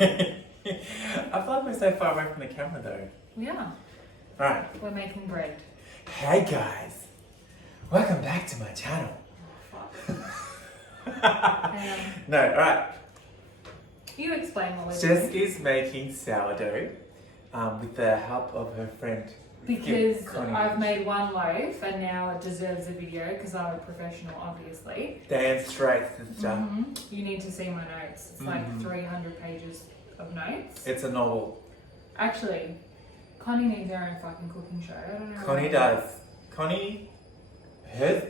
I feel like we're so far away from the camera though. Yeah. Alright. We're making bread. Hey guys. Welcome back to my channel. No, alright. You explain what we're Jess doing. is making sourdough with the help of her friend. Because Connie. I've made one loaf and now it deserves a video because I'm a professional, obviously. Demonstrates the stuff. You need to see my notes. It's like 300 pages of notes. It's a novel. Actually, Connie needs her own fucking cooking show. I don't know. Connie does. Connie, hers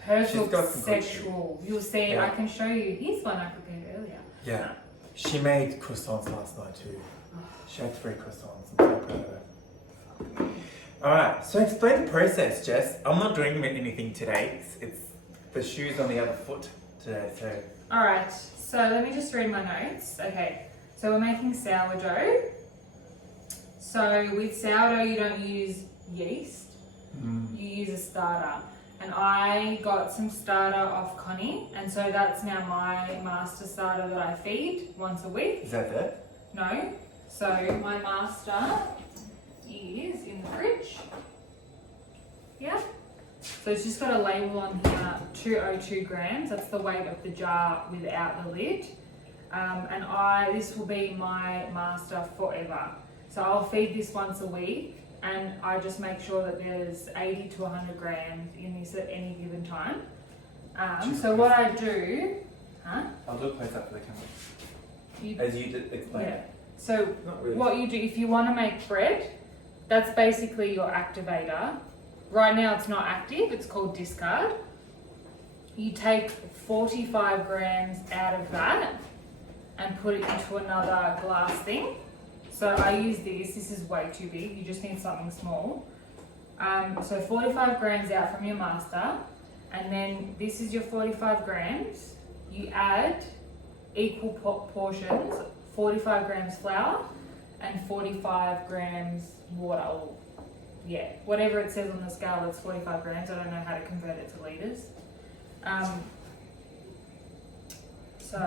Hers she's got looks some good sexual. You'll see. Yeah. I can show you. Here's one I prepared earlier. Yeah. She made croissants last night too. She had 3 croissants. I'm so proud of her. Alright, so explain the process, Jess. I'm not doing anything today. It's the shoes on the other foot today, so. Alright, so let me just read my notes. Okay, so we're making sourdough. So with sourdough, you don't use yeast, you use a starter. And I got some starter off Connie, and so that's now my master starter that I feed once a week. Is that it? No, so my master is in the fridge. Yeah. So it's just got a label on here, 202 grams. That's the weight of the jar without the lid. And this will be my master forever. So I'll feed this once a week, and I just make sure that there's 80 to 100 grams in this at any given time. So what I do, I'll do a close up for the camera. You, As you did explain. yeah. So Not really. what you do, if you want to make bread, that's basically your activator. Right now it's not active, it's called discard. You take 45 grams out of that and put it into another glass thing. So I use this is way too big, you just need something small. So 45 grams out from your master, and then this is your 45 grams. You add equal portions, 45 grams flour and 45 grams water. Or, yeah, whatever it says on the scale, it's 45 grams. I don't know how to convert it to litres. So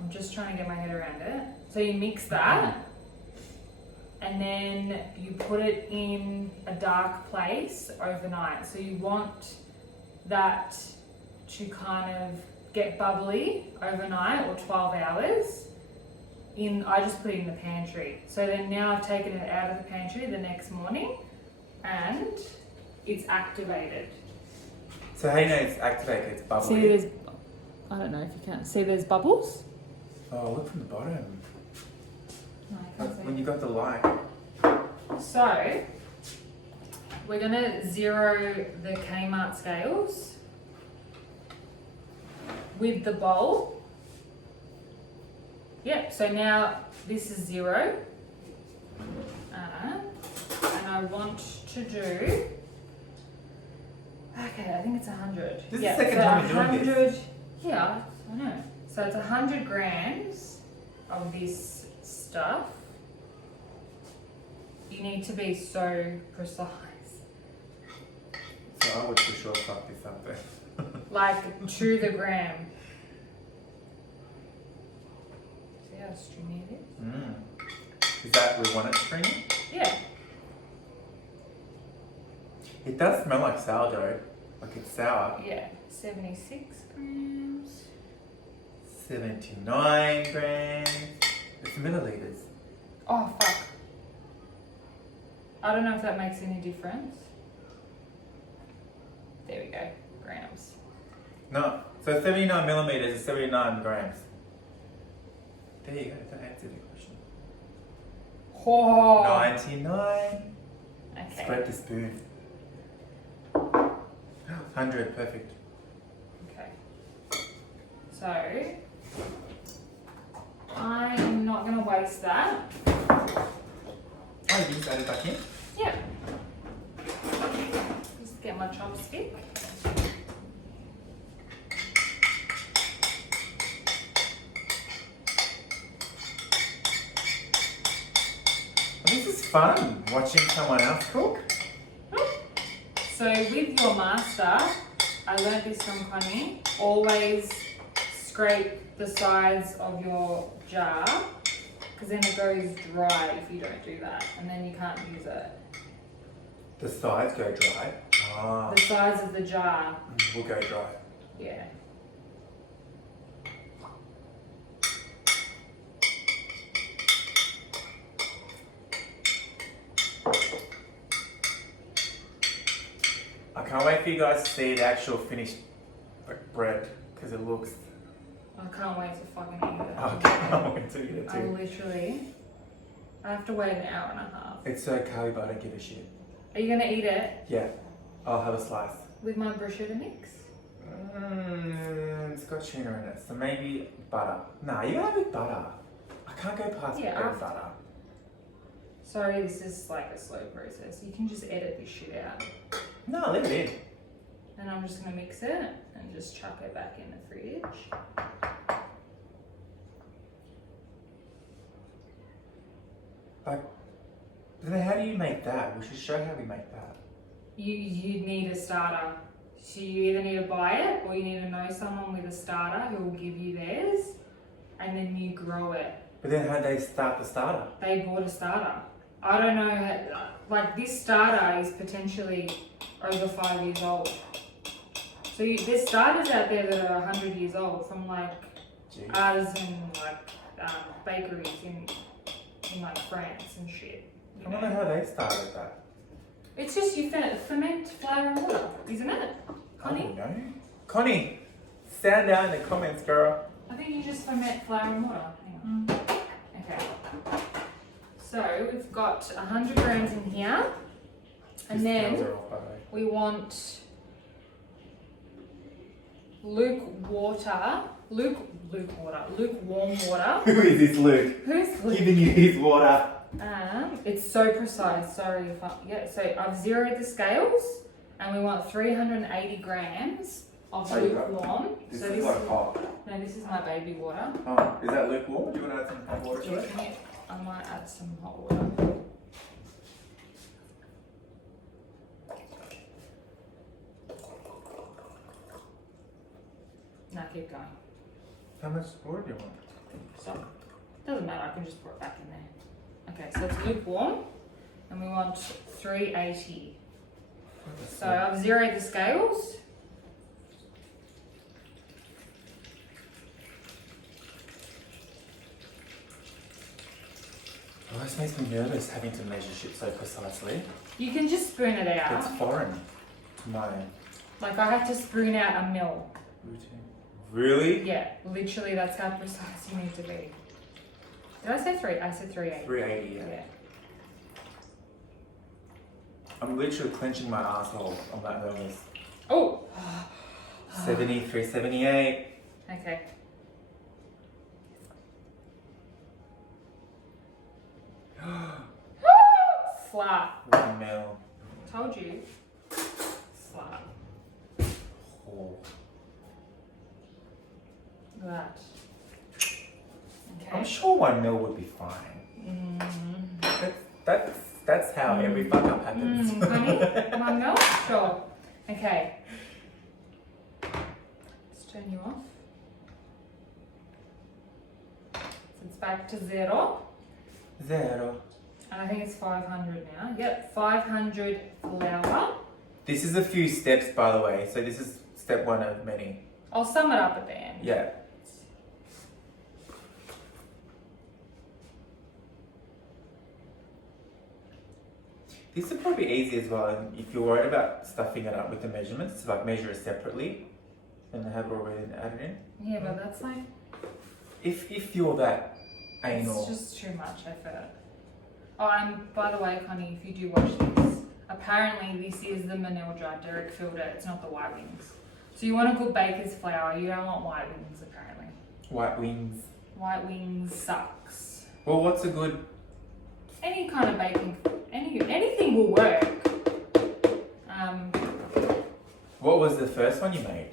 I'm just trying to get my head around it. So you mix that, and then you put it in a dark place overnight. So you want that to kind of get bubbly overnight, or 12 hours. I just put it in the pantry. So then now I've taken it out of the pantry the next morning, and it's activated. So how do you know it's activated? It's bubbly. See, there's, I don't know if you can see, there's bubbles. Oh, look from the bottom. No, I can't see. When you got the light. So we're gonna zero the Kmart scales with the bowl. Yep, so now this is 0. And I want to do, okay, I think it's 100. This is the second time you're doing this. Yeah, I know. So it's 100 grams of this stuff. You need to be so precise. So I would for sure fuck this up there. Like to the gram. See how stringy it is? Is that we want it stringy? Yeah. It does smell like sourdough. Like it's sour. Yeah. 76 grams. 79 grams. It's milliliters. Oh, fuck. I don't know if that makes any difference. There we go. Grams. No. So 79 millimeters is 79 grams. There you go. That answers your question. Oh. 99. Okay. Spread the spoon. 100. Perfect. Okay. So, I'm not going to waste that. Oh, you just add it back in? Yeah. Just get my chopstick. This is fun, watching someone else cook. So with your master, I learned this from Connie, always scrape the sides of your jar, because then it goes dry if you don't do that, and then you can't use it. The sides go dry. Ah. The sides of the jar. Will go dry. Yeah. I can't wait for you guys to see the actual finished bread because it looks. I can't wait to fucking eat it. I can't wait to eat it too. I have to wait an hour and a half. It's so curly, but I don't give a shit. Are you gonna eat it? Yeah, I'll have a slice. With my bruschetta mix? It's got tuna in it, so maybe butter. Nah, you gotta have it butter. I can't go past bread and butter. Sorry, this is like a slow process. You can just edit this shit out. No, leave it in. And I'm just gonna mix it and just chuck it back in the fridge. Then how do you make that? We should show how we make that. You need a starter. So you either need to buy it or you need to know someone with a starter who will give you theirs, and then you grow it. But then how do they start the starter? They bought a starter. I don't know, like this starter is potentially over 5 years old. So there's starters out there that are 100 years old from like artisan like bakeries in like France and shit. I wonder how they started that. It's just you ferment flour and water, isn't it, Connie? I don't know. Connie, stand down in the comments, girl. I think you just ferment flour and water. Hang on. Okay. So we've got 100 grams in here, and then we want lukewarm water. Who is this Luke? Who's Luke? Giving you his water. It's so precise. Sorry if so I've zeroed the scales, and we want 380 grams of lukewarm. This is like hot. No, this is my baby water. Oh, is that lukewarm? Do you want to add some hot water to it? I might add some hot water. No, keep going. How much water do you want? Stop. Doesn't matter, I can just pour it back in there. Okay, so it's lukewarm, and we want 380. So I've zeroed the scales. Oh, this makes me nervous having to measure shit so precisely. You can just spoon it out. It's foreign to my Like I have to spoon out a mil. routine. Really? Yeah, literally that's how precise you need to be. Did I say 3? I said 380. 380, yeah. I'm literally clenching my asshole. I'm that nervous. Oh! 73, 78. Okay. Slut. 1 mil. Told you. Slut. Oh. Look at that. Okay. I'm sure 1 mil would be fine. That's how every fuck up happens. Honey, 1 mil? Sure. Okay. Let's turn you off. So it's back to 0. 0. And I think it's 500 now. Yep, 500 flour. This is a few steps, by the way. So this is step 1 of many. I'll sum it up at the end. Yeah. This is probably easy as well if you're worried about stuffing it up with the measurements, like measure it separately and have it already added in. Yeah, but that's like... If you're that anal. It's just too much effort. Oh, and by the way, Connie, if you do watch this, apparently this is the Manila jar. Derek filled it. It's not the white wings. So you want a good baker's flour. You don't want white wings, apparently. White wings. White wings sucks. Well, what's a good... Any kind of baking, anything will work. What was the first one you made?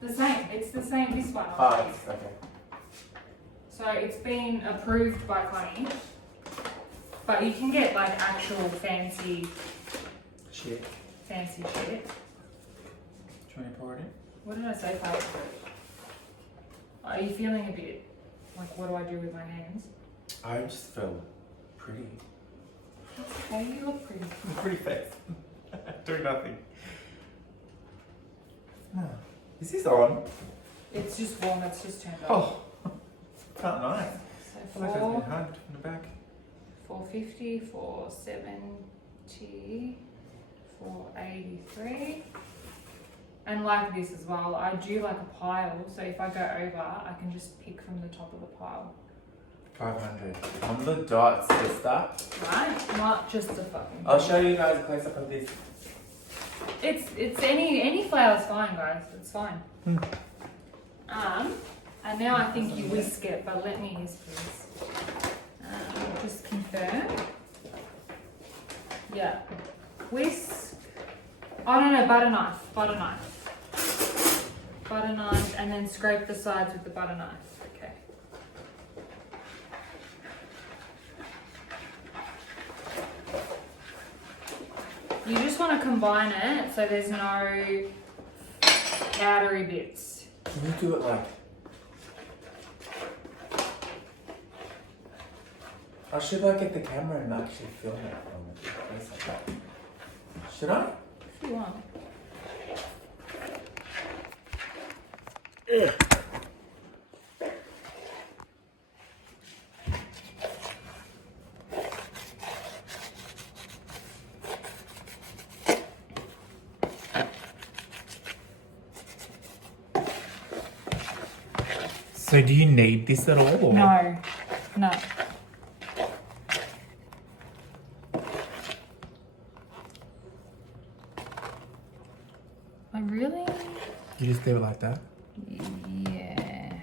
The same. It's the same. This one. Oh, okay. So it's been approved by Connie, but you can get like actual fancy Shit. Fancy shit. Do you want to pour it in? What did I say? 500. Are you feeling a bit like, what do I do with my hands? I just feel pretty. That's okay, you look pretty. Pretty face. Doing nothing. Is this on? It's just warm, it's just turned on. Oh, felt nice. So I feel like I've been hugged from the back. 450, 470, 483. And like this as well, I do like a pile, so if I go over, I can just pick from the top of the pile. 500. On the dot, sister. Right? Not just a fucking... I'll show you guys a close up of this. It's any flour's fine, guys. It's fine. And now I think you whisk it, but let me whisk this. Just confirm. Yeah. Whisk. Oh no, butter knife. Butter knife. Butter knife, and then scrape the sides with the butter knife. Okay. You just want to combine it so there's no powdery bits. Can you do it like... I should like get the camera and actually film it from it. Place like that. Should I? If you want. Ugh. So do you need this at all? Or? No. No. I really... You just do it like that? Yeah. I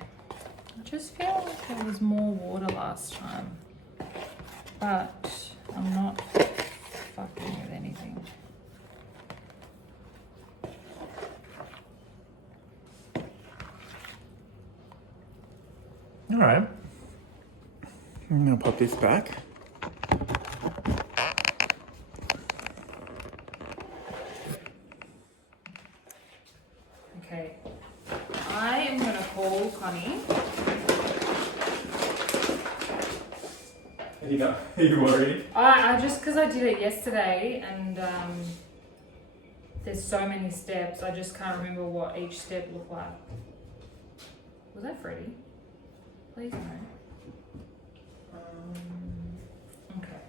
just feel like there was more water last time. But I'm not fucking with anything. Alright. I'm gonna pop this back. Okay. I am gonna call Connie. Are you worried? I just because I did it yesterday and there's so many steps, I just can't remember what each step looked like. Was that Freddie? Please no. Okay. Okay.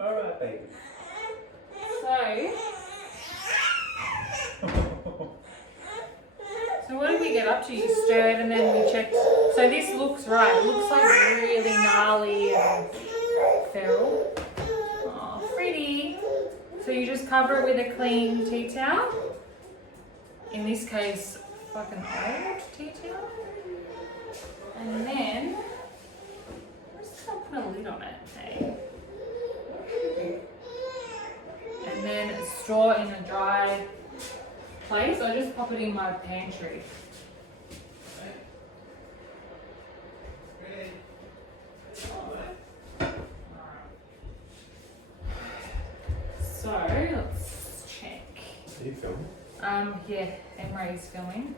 Alright, baby. So what did we get up to? You stirred and then we checked. So this looks right. It looks like really gnarly and feral. Oh, pretty. So you just cover it with a clean tea towel. In this case, fucking old tea towel. And then, I'm just gonna put a lid on it, hey? And then store in a dry place. I just pop it in my pantry. So let's check. Are you filming? Yeah, Emre's filming.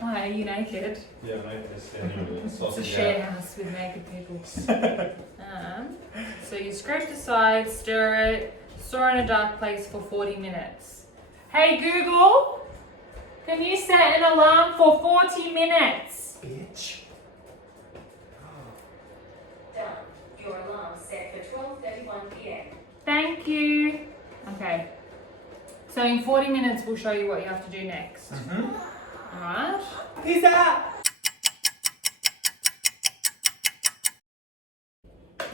Why are you naked? Yeah, mate, they're standing with It's a sausage share house with naked people. So you scrape the sides, stir it, store in a dark place for 40 minutes. Hey Google, can you set an alarm for 40 minutes? Bitch. Done. Your alarm set for 12:31 p.m. Thank you. Okay. So in 40 minutes we'll show you what you have to do next. Alright? Peace out!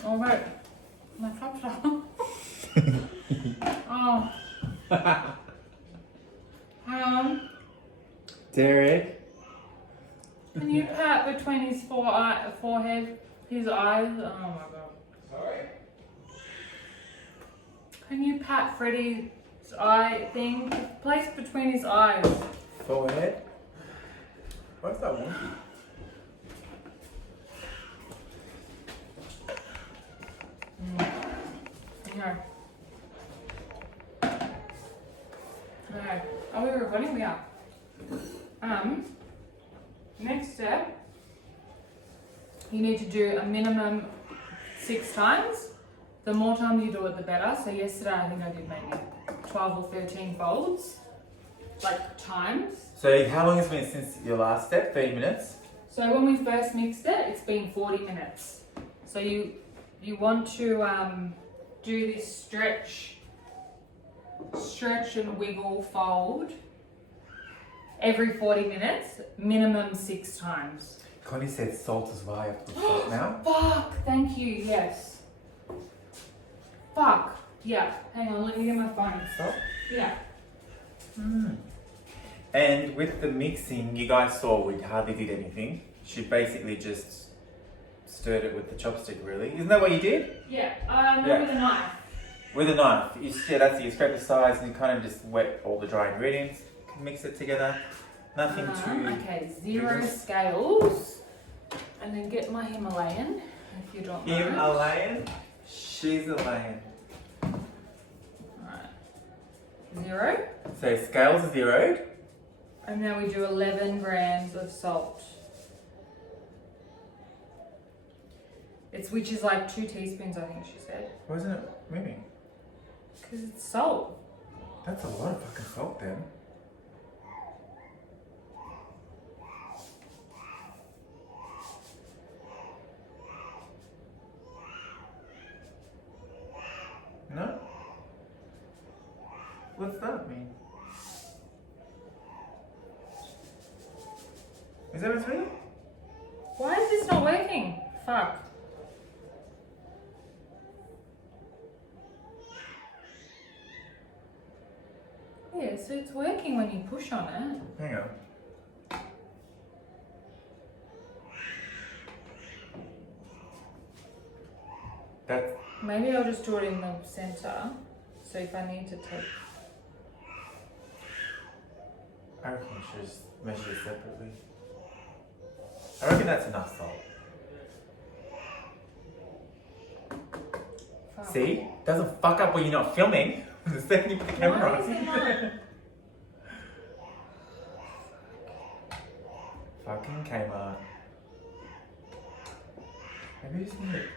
Alright. My cup's up. Oh. Hang on. Derek. Can you pat between his forehead, his eyes? Oh my god. Sorry? Can you pat Freddie's eye thing? Place between his eyes. Forehead. Why is that wonky? No. No. Are we recording? We are. Next step, you need to do a minimum 6 times. The more times you do it, the better. So yesterday, I think I did maybe 12 or 13 folds, like times. So how long has it been since your last step? 30 minutes? So when we first mixed it, it's been 40 minutes. So you want to do this stretch and wiggle fold every 40 minutes, minimum 6 times. Connie said salt as well. I have to put salt now. Fuck, thank you, yes. Fuck, yeah. Hang on, let me get my phone. Salt? Yeah. And with the mixing, you guys saw we hardly did anything. She basically just stirred it with the chopstick, really. Isn't that what you did? Yeah, Yeah. with a knife. With a knife. That's it. You scrape the sides and you kind of just wet all the dry ingredients. Mix it together. Nothing too... Okay, 0 scales. And then get my Himalayan, if you don't mind. Himalayan? She's a lion. Alright. 0. So scales are zeroed. And now we do 11 grams of salt. Which is like 2 teaspoons, I think she said. Why isn't it moving? Because it's salt. That's a lot of fucking salt then. No? What's that mean? Is that what's real? Why is this not working? Fuck. Yeah, so it's working when you push on it. Hang on. That's... Maybe I'll just do it in the center. So if I need to take... I reckon we should just measure it separately. I reckon that's enough salt. Fuck. See? Doesn't fuck up when you're not filming. The second you put the camera Why is it not? on. Fucking Kmart. Maybe just need it.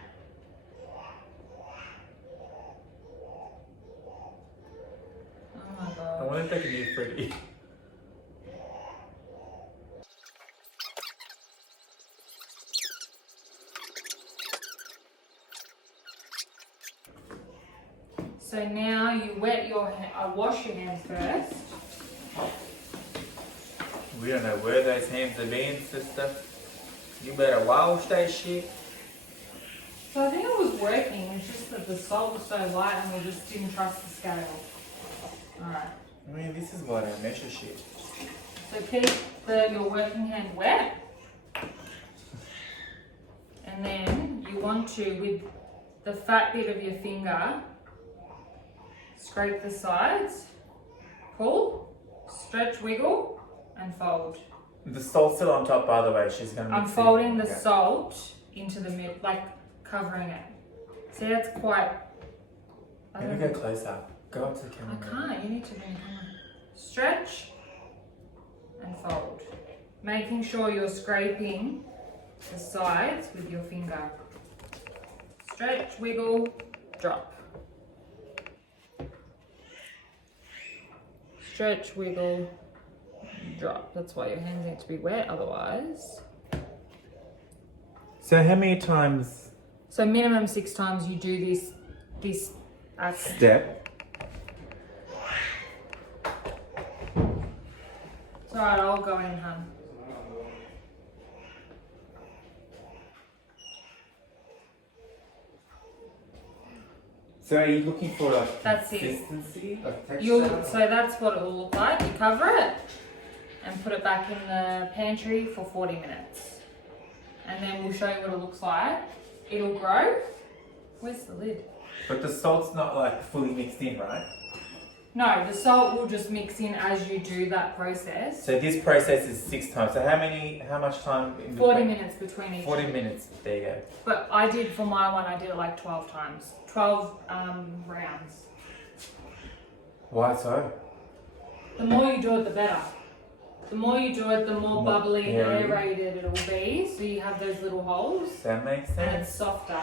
Oh my I god. want to take a new fruity. So now you wash your hands first. We don't know where those hands are being, sister. You better wash that shit. So I think it was working, it's just that the salt was so light and we just didn't trust the scale. Alright. I mean, this is why I don't measure shit. So keep your working hand wet. And then you want to, with the fat bit of your finger, scrape the sides, pull, stretch, wiggle, and fold. The salt's still on top, by the way. She's gonna mix I'm folding the Yeah. salt into the mid, like covering it. See, that's quite. I Maybe don't go closer. Go up to the camera. I can't. You need to bring it on. Stretch and fold, making sure you're scraping the sides with your finger. Stretch, wiggle, drop. Stretch, wiggle, drop. That's why your hands need to be wet, otherwise. So how many times So minimum 6 times you do this act. step? It's alright, I'll go in, hun. So are you looking for like That's it. consistency, like texture? So that's what it will look like. You cover it and put it back in the pantry for 40 minutes. And then we'll show you what it looks like. It'll grow. Where's the lid? But the salt's not like fully mixed in, right? No, the salt will just mix in as you do that process. So this process is 6 times. So how much time? In 40 between? minutes between each. 40 minutes. There you go. But I did, for my one, I did it like 12 times. 12 rounds. Why so? The more you do it, the better. The more you do it, the more bubbly and airy. aerated it will be. So you have those little holes. That makes And sense. it's softer.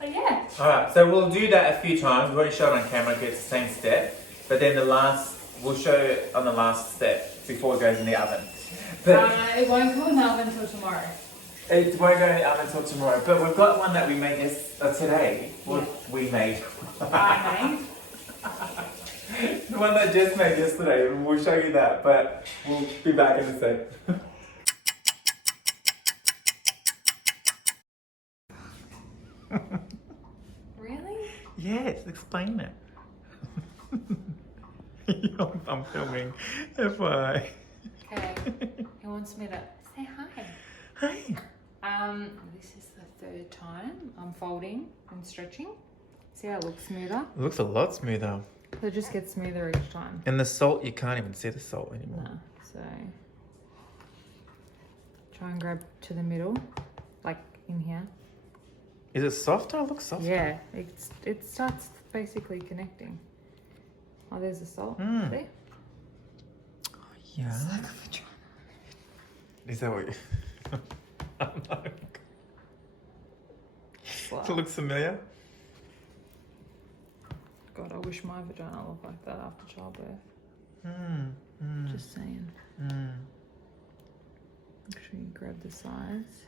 So yeah. Alright, so we'll do that a few times. We've already showed on camera, it's the same step. But then we'll show it on the last step before it goes in the oven. But It won't go in the oven until tomorrow. it won't go in the oven until tomorrow. But we've got one that we made today. Yeah. We made. I made. The one that Jess made yesterday. We'll show you that, but we'll be back in a sec. Really? Yes, explain it. I'm filming. FYI. Okay. He wants me to say hi. Hi. This is the 3rd time I'm folding and stretching. See how it looks smoother? It looks a lot smoother. So it just gets smoother each time. And the salt, you can't even see the salt anymore. No. So try and grab to the middle, like in here. Is it softer? It looks softer. Yeah, it starts basically connecting. Oh, there's the salt. Mm. See? Yeah. It's like a vagina. Is that what you... I'm like... Does it look familiar? God, I wish my vagina looked like that after childbirth. Just saying. Make sure you grab the sides.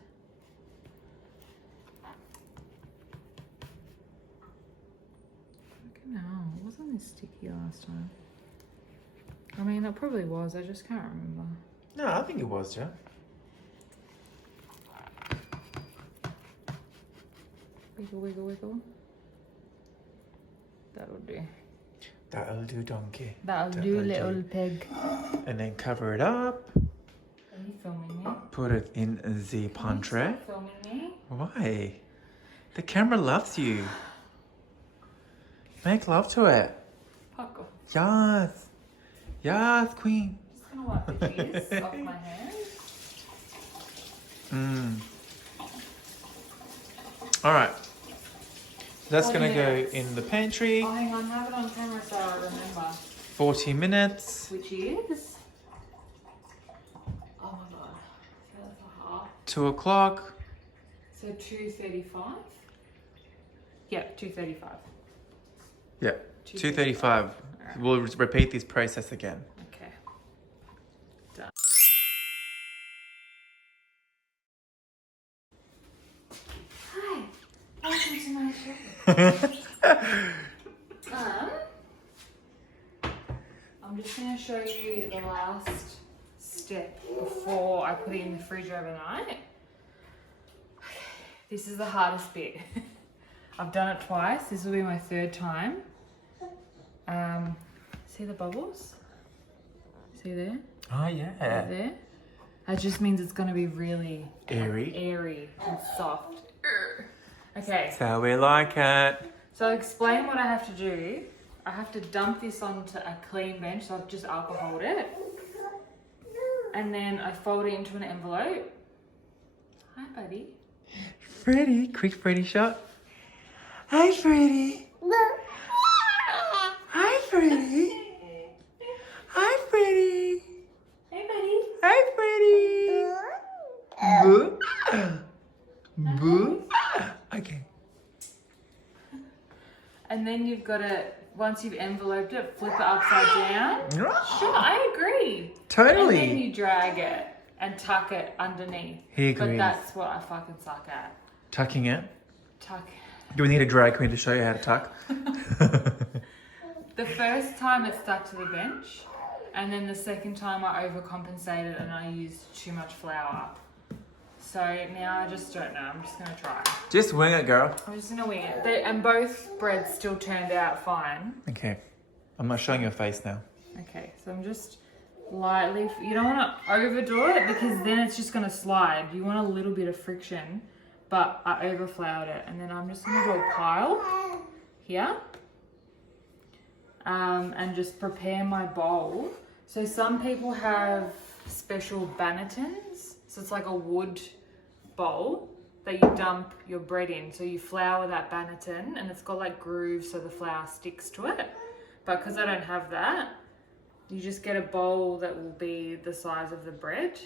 Fucking hell, wasn't this sticky last time? I mean, it probably was, I just can't remember. No, I think it was, Joe. Wiggle, wiggle, wiggle. That'll do. That'll do, donkey. That'll do, little pig. And then cover it up. Are you filming me? Put it in the pantry. Are you still filming me? Why? The camera loves you. Make love to it. Fuck off. Yes. Yes, queen. I'm just gonna wipe the juice off my hands. Alright. That's What gonna go minutes? in the pantry. Oh, hang on, have it on camera so I remember. 40 minutes. Which is? Oh my god. So that's a half. 2 o'clock. So 2:35? Yep, 2:35. Yeah. 2:35. We'll repeat this process again. Okay. Done. Hi. Welcome to my show. I'm just going to show you the last step before I put it in the fridge overnight. This is the hardest bit. I've done it twice. This will be my 3rd time. See the bubbles? See there? Oh, yeah. There? That just means it's going to be really Airy. and soft. Okay. That's how we like it. So I'll explain what I have to do. I have to dump this onto a clean bench, so I've just alcoholed it. And then I fold it into an envelope. Hi, buddy. Freddy, quick Freddy shot. Hi, Freddy. Hi, Freddy. Hi, Freddy. Hey, buddy. Hi, Freddy. Boo. Boo. Okay. And then you've got to, once you've enveloped it, flip it upside down. Sure, I agree. Totally. And then you drag it and tuck it underneath. He agrees. But that's what I fucking suck at. Tucking it. Tuck. Do we need a drag queen to show you how to tuck? The first time it stuck to the bench, and then the second time I overcompensated and I used too much flour. So now I just don't know. I'm just going to try. Just wing it, girl. I'm just going to wing it. And both breads still turned out fine. Okay. I'm not showing your face now. Okay, so I'm just lightly... You don't want to overdo it because then it's just going to slide. You want a little bit of friction, but I overfloured it. And then I'm just going to do a pile here. and just prepare my bowl. So some people have special bannetons. So it's like a wood bowl that you dump your bread in. So you flour that banneton and it's got like grooves so the flour sticks to it. But because I don't have that, you just get a bowl that will be the size of the bread.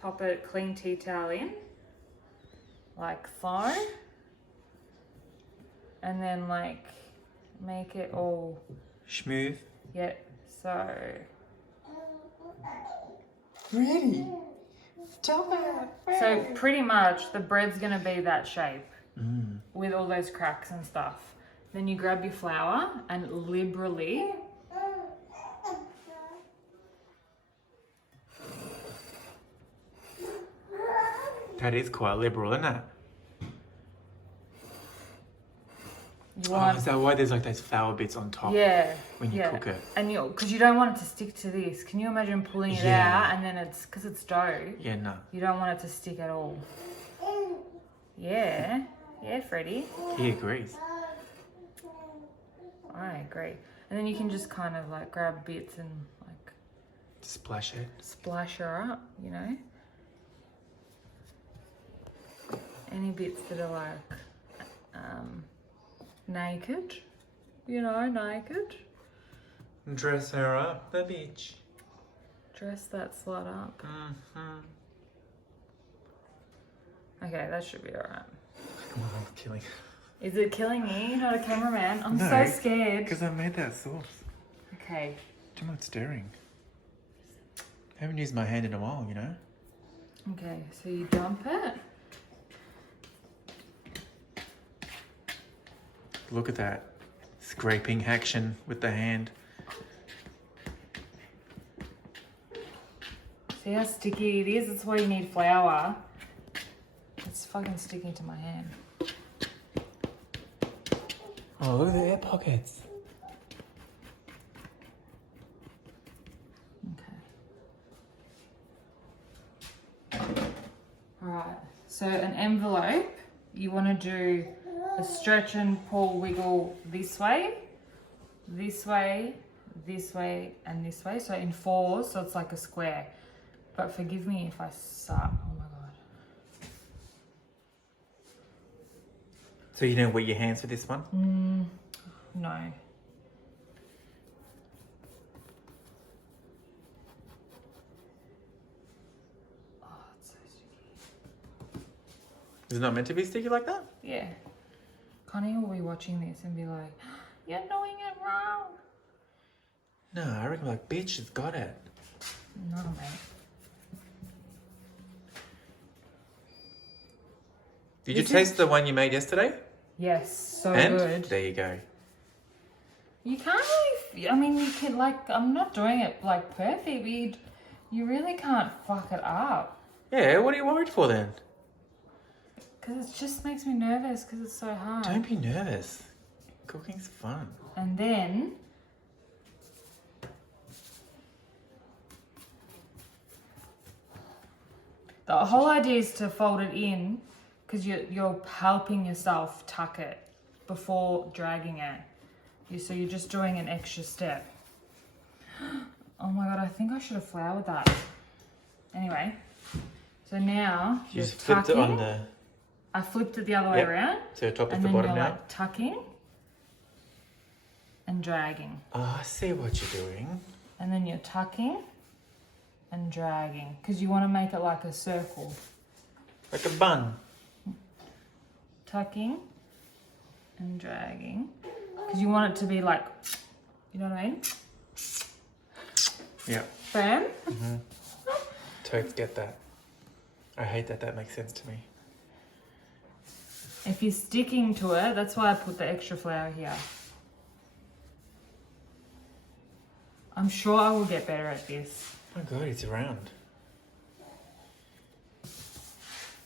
Pop a clean tea towel in, like so. And then like make it all Smooth. yeah, so Ready. Stop it. so pretty much the bread's gonna be that shape with all those cracks and stuff. Then you grab your flour and liberally That is quite liberal, isn't it? you Oh, want is that why there's like those flour bits on top yeah when you yeah. cook it? And you because you don't want it to stick to this. Can you imagine pulling it Yeah. out and then it's because it's dough. Yeah, no. You don't want it to stick at all. Yeah, Freddie. He agrees. I agree. And then you can just kind of like grab bits and like Splash it. splash her up, you know. Any bits that are like naked, you know, naked. Dress her up, the beach. Dress that slut up. Mm-hmm. Okay, that should be alright. Come on, I'm killing. Is it killing me? You're not a cameraman. I'm No, so scared. Because I made that sauce. Okay. Do not stirring. I haven't used my hand in a while, you know? Okay, so you dump it. Look at that. Scraping action with the hand. See how sticky it is? That's why you need flour. It's fucking sticking to my hand. Oh, look at the air pockets. Okay. Alright, so an envelope, you want to do a stretch and pull wiggle this way, this way, this way, and this way. So in fours, so it's like a square. But forgive me if I suck. Oh my god. So you don't wet your hands for this one? No. Oh, it's so sticky. Is it not meant to be sticky like that? Yeah. Connie will be watching this and be like, you're doing it wrong. No, I reckon like, bitch, it's got it. No, mate. Did you This taste the one you made yesterday? Yes, so And good. there you go. You can't really, I mean, you can, like, I'm not doing it, like, perfect, but you really can't fuck it up. Yeah, what are you worried for then? Because it just makes me nervous because it's so hard. Don't be nervous. Cooking's fun. And then, the whole idea is to fold it in because you're helping yourself tuck it before dragging it. So you're just doing an extra step. Oh my god, I think I should have floured that. Anyway, so now You you're just flipped it tucking. on the... I flipped it the other way Yep. around. So top is And the then bottom you're now? like tucking and dragging. Oh, I see what you're doing. And then you're tucking and dragging because you want to make it like a circle. Like a bun. Tucking and dragging because you want it to be like, you know what I mean? Yeah. Firm. Totes get that. I hate that. That makes sense to me. If you're sticking to it, that's why I put the extra flour here. I'm sure I will get better at this. Oh god, it's round.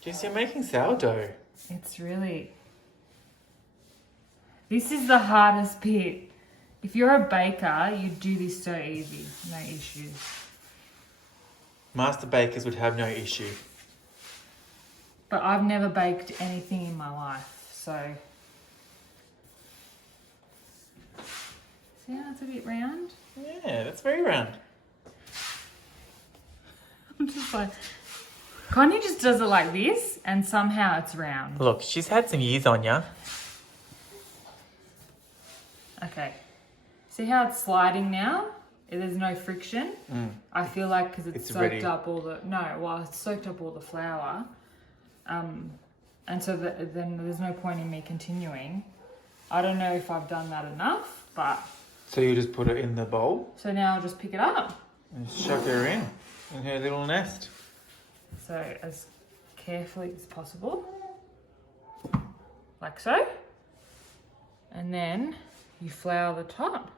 Jeez, you're making sourdough. It's really... This is the hardest bit. If you're a baker, you do this so easy. No issues. Master bakers would have no issue. But I've never baked anything in my life, so... See how it's a bit round? Yeah, that's very round. I'm just like, Connie just does it like this and somehow it's round. Look, she's had some years on ya. Okay. See how it's sliding now? There's no friction. I feel like because it's soaked ready. up all the, it's soaked up all the flour. And so then there's no point in me continuing. I don't know if I've done that enough, but. So you just put it in the bowl So now I'll just pick it up. and chuck her in her little nest. So as carefully as possible. Like so. And then you flour the top.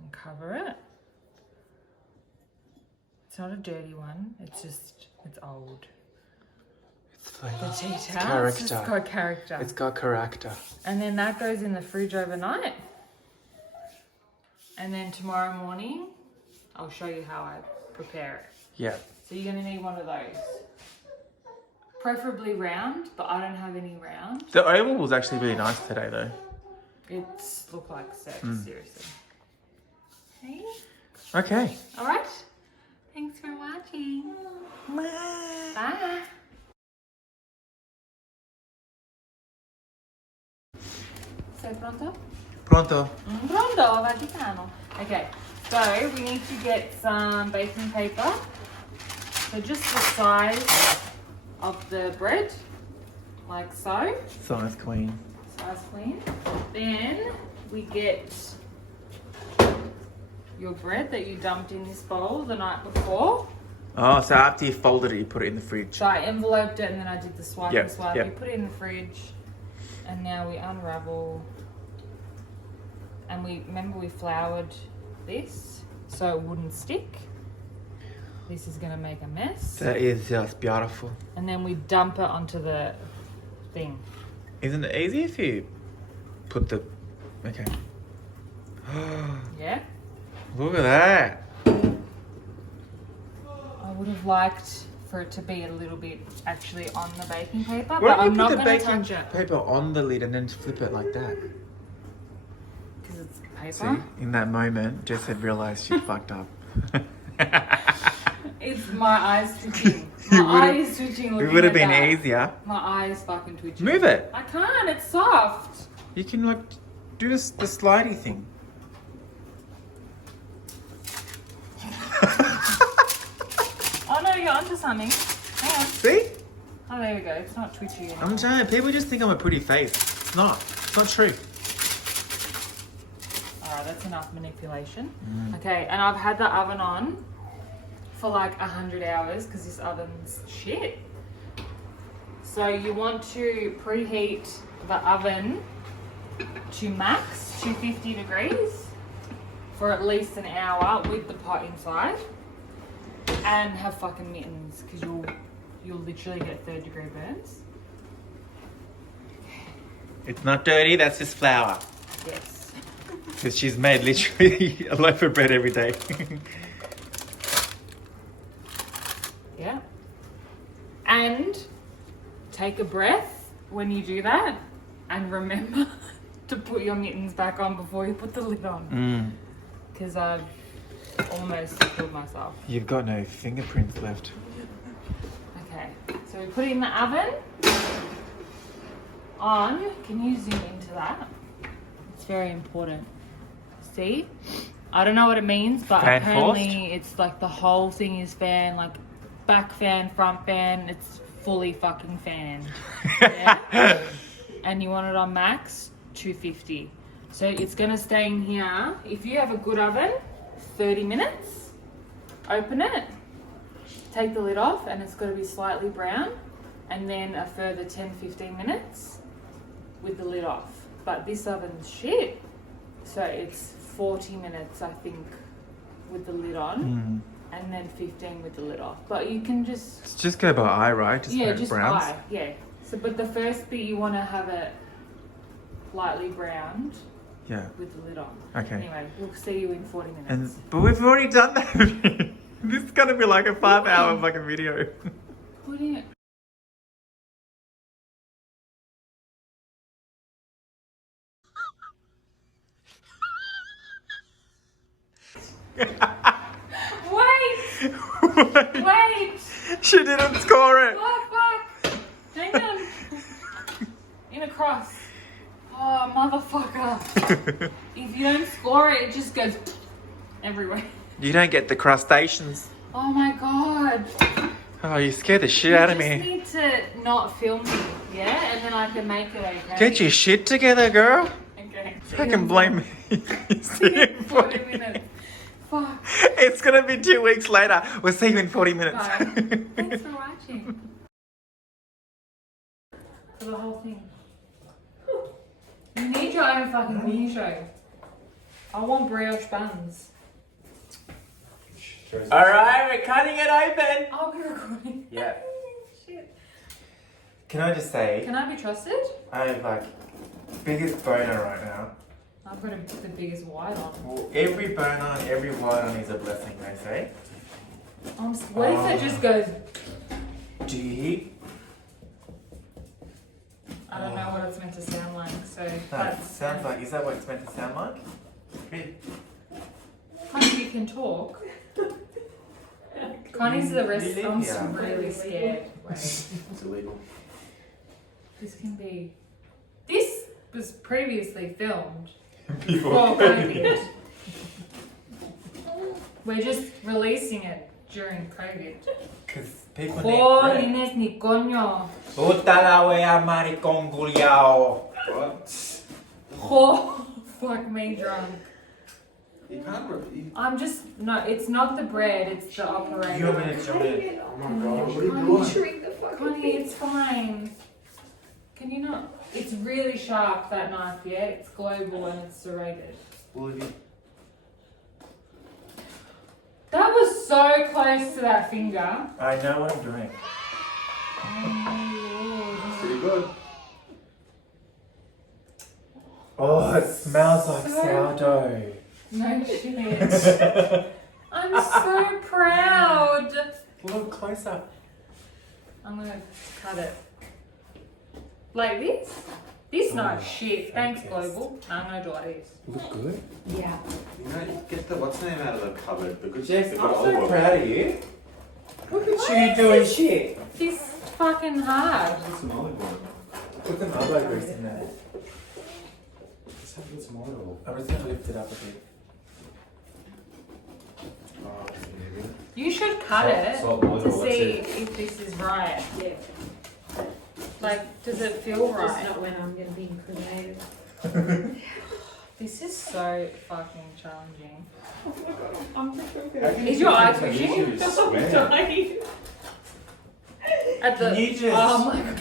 And cover it. It's not a dirty one, it's old. It's flavor. The tea towel, character. it's just got character. It's got character. And then that goes in the fridge overnight. And then tomorrow morning, I'll show you how I prepare it. Yeah. So you're gonna need one of those. Preferably round, but I don't have any round. The oval was actually really nice today though. It's look like sex, seriously. Okay. Okay. All right. Thanks for watching. Bye. Sei pronto? Pronto. Pronto, Vaticano. Okay, so we need to get some baking paper. So just the size of the bread, like so. Size queen. Size queen. Then we get your bread that you dumped in this bowl the night before. Oh, so after you folded it, you put it in the fridge. So I enveloped it and then I did the swipe Yep, and swipe. yep. You put it in the fridge and now we unravel. And we floured this so it wouldn't stick. This is gonna make a mess. That is just beautiful. And then we dump it onto the thing. Isn't it easy if you put the... Okay. Yeah? Look at that. I would have liked for it to be a little bit actually on the baking paper, Why but don't I'm you not put the gonna baking touch it paper on the lid and then flip it like that? because it's paper. See, in that moment, Jess had realised she fucked up. It's my eyes twitching. You My would've- eye is twitching. It looking would have at been that. easier. My eye is fucking twitching. Move it. I can't. It's soft. You can like do this, the slidey thing. Oh no, you're onto something. Hang on. See? Oh, there we go. It's not twitchy anymore. I'm telling you, people just think I'm a pretty face. It's not. It's not true. Alright, that's enough manipulation. Okay, and I've had the oven on for like 100 hours because this oven's shit. So you want to preheat the oven to max 250 degrees for at least an hour with the pot inside. And have fucking mittens because you'll literally get 3rd-degree burns. It's not dirty, that's just flour. Yes. Because she's made literally a loaf of bread every day. Yeah. And take a breath when you do that and remember to put your mittens back on before you put the lid on. Because I've almost killed myself. You've got no fingerprints left. Okay, so we put it in the oven on. Can you zoom into that? It's very important. See? I don't know what it means, but Fan apparently forced? it's like the whole thing is fan, like back fan, front fan. It's fully fucking fanned. Yeah? And you want it on max 250. So it's gonna stay in here. If you have a good oven, 30 minutes. Open it. Take the lid off, and it's got to be slightly brown. And then a further 10-15 minutes with the lid off. But this oven's shit, so it's 40 minutes, I think, with the lid on, and then 15 with the lid off. But you can Just go by eye, right? Just yeah, when it just browns. eye, yeah. So, but the first bit you want to have it lightly browned Yeah. with the lid on. Okay. Anyway, we'll see you in 40 minutes. But we've already done that. This is gonna be like a 5-hour fucking video. What do you? Wait! She didn't score it. Oh, fuck! Hang on. In across. Oh, motherfucker. If you don't score it, it just goes everywhere. You don't get the crustaceans. Oh my god. Oh, you scared the shit out of You me. just need to not film me, yeah? And then I can make it okay. Get your shit together, girl. Okay. Fucking blame me. See you in 40 40 minutes. minutes. Fuck. It's gonna be 2 weeks later. We'll see you in 40 minutes. Bye. Thanks for watching. For the whole thing. You need your own fucking cooking show. I want brioche buns. Alright, we're cutting it open. I'll be recording. Yeah. Shit. Can I just say, Can I be trusted? I have like biggest boner right now. I've got the biggest white on. Well, every boner and every white on is a blessing, they say. What if it just goes? Do you hear? I don't know what it's meant to sound like, so No, it that's sounds like, is that what it's meant to sound like? Connie, you can talk. Connie's the rest. You I'm live here. really scared. Wait, It's illegal. this can be. This was previously filmed. Before For COVID. We're just releasing it during COVID. Because people need Oh, bread. Inés ni coño. Puta la wea maricón culiao. What? Oh, fuck me drunk. You can't repeat. I'm just no. It's not the bread. It's the operator. You want me to jump in? Oh my god, what are you doing? Connie, it's fine. Can you not? It's really sharp, that knife, yeah? It's global and it's serrated. Well, if you... That was so close to that finger. I know what I'm doing. Oh, Pretty good. Oh, it smells like So- sourdough. no shit. I'm so proud. Look closer. I'm gonna cut it. Like this? This no shit. Thanks, Yes. Global. I'm gonna do like this. Look good. Yeah. You know, get the what's the name out of the cupboard. The good Jess, the I'm good so olive oil. proud of you. Look at Why you is doing this- shit. This fucking hard. Put some olive oil. Put some elbow grease in there. Let's have some olive oil. I'm just gonna lift it up a bit. Oh, yeah. You should cut it Salt, olive to oil, that's see it. if this is right. Yeah, Like, does it feel just right? not when I'm going to be incriminated. This is so fucking challenging. I'm just Is your eye twitching? You swear. At the. Can you just- Oh my god.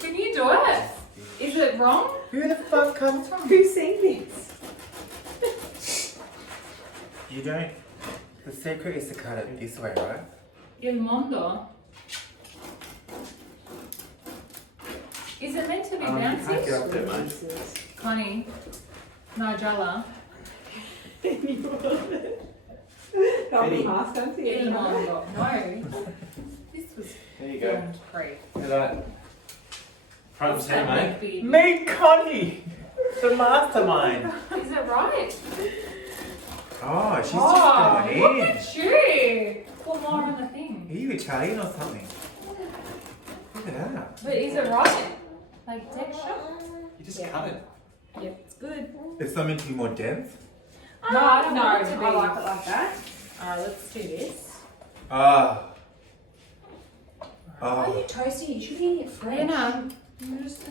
Can you do it? Is it wrong? Who the fuck comes from? Who's seen this? You don't. The secret is to cut it this way, right? Il mondo. Is it meant to be You can't get bouncy? up there, mate. Connie. Nigella. Eddie. Il mondo. No. This was There you go. filmed pre. Look at that. Front and What's center, that mate. big? Meet Connie, the mastermind. Is it right? Oh, she's Oh, just going look in. at you! Put more on the Are thing. you Italian or something? Look at that. But is it right? Like texture? You just cut it. Yep, it's good. It's not meant to be more dense. No, I don't No, want it to be. I like it like that. Alright, let's do this. Ah. Why are you Oh. toasting? You should be eating it fresh. You know, I'm just...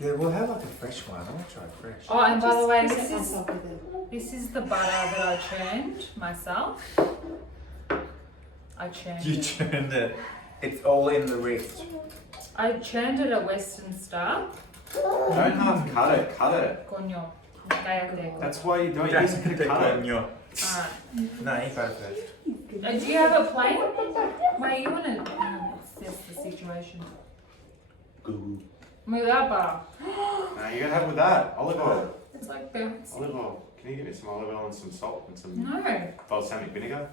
Yeah, we'll have like a fresh one. I want to try fresh. Oh, and by the way, Just this set is myself with it. this is the butter that I churned myself. I churned You it. turned it. It's all in the wrist. I churned it at Western Star. Don't half cut it. Cut it. Coño. Cállate. That's why you don't use it to cut it. Alright. No, you got it first. Do you have a plate? Wait, you want to assess the situation? Google. With that butter. No, you gotta have it with that. Olive oil. It's like bouncy. Olive oil. Can you give me some olive oil and some salt and some No. balsamic vinegar?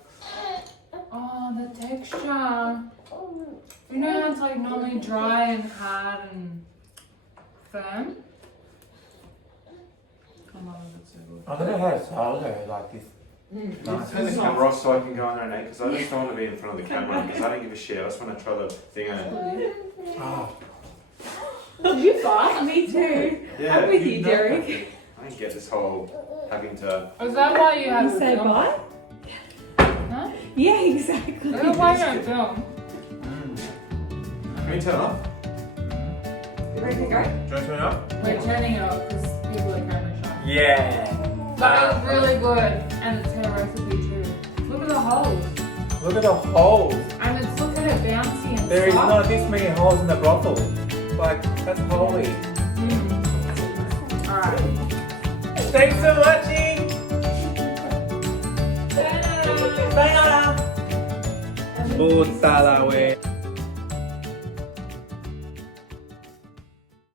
Oh, the texture. You know how it's like normally dry and hard and firm? Come on, it's so good. I've never had a sourdough like this Nice. Turn the camera off so I can go on there and eat because I just don't want to be in front of the camera because I don't give a shit. I just want to try the thing on. Oh, You fine? Me too. Yeah, I'm with you, know Derek. that. I don't get this whole having to. Is that why you have You to say film? bye? Huh? Yeah, exactly. Is that why you don't film? Can we turn off? You ready to go? do you want to turn it up? We're turning it off because people are camera shy. Yeah. But it's really good, and it's her recipe too. Look at the holes, Look at the holes. and it's look at it bouncy and There is soft. not this many holes in the brothel. Like, that's holy. All right. Thanks for watching. Ta-da. Sayonara. Butalawe.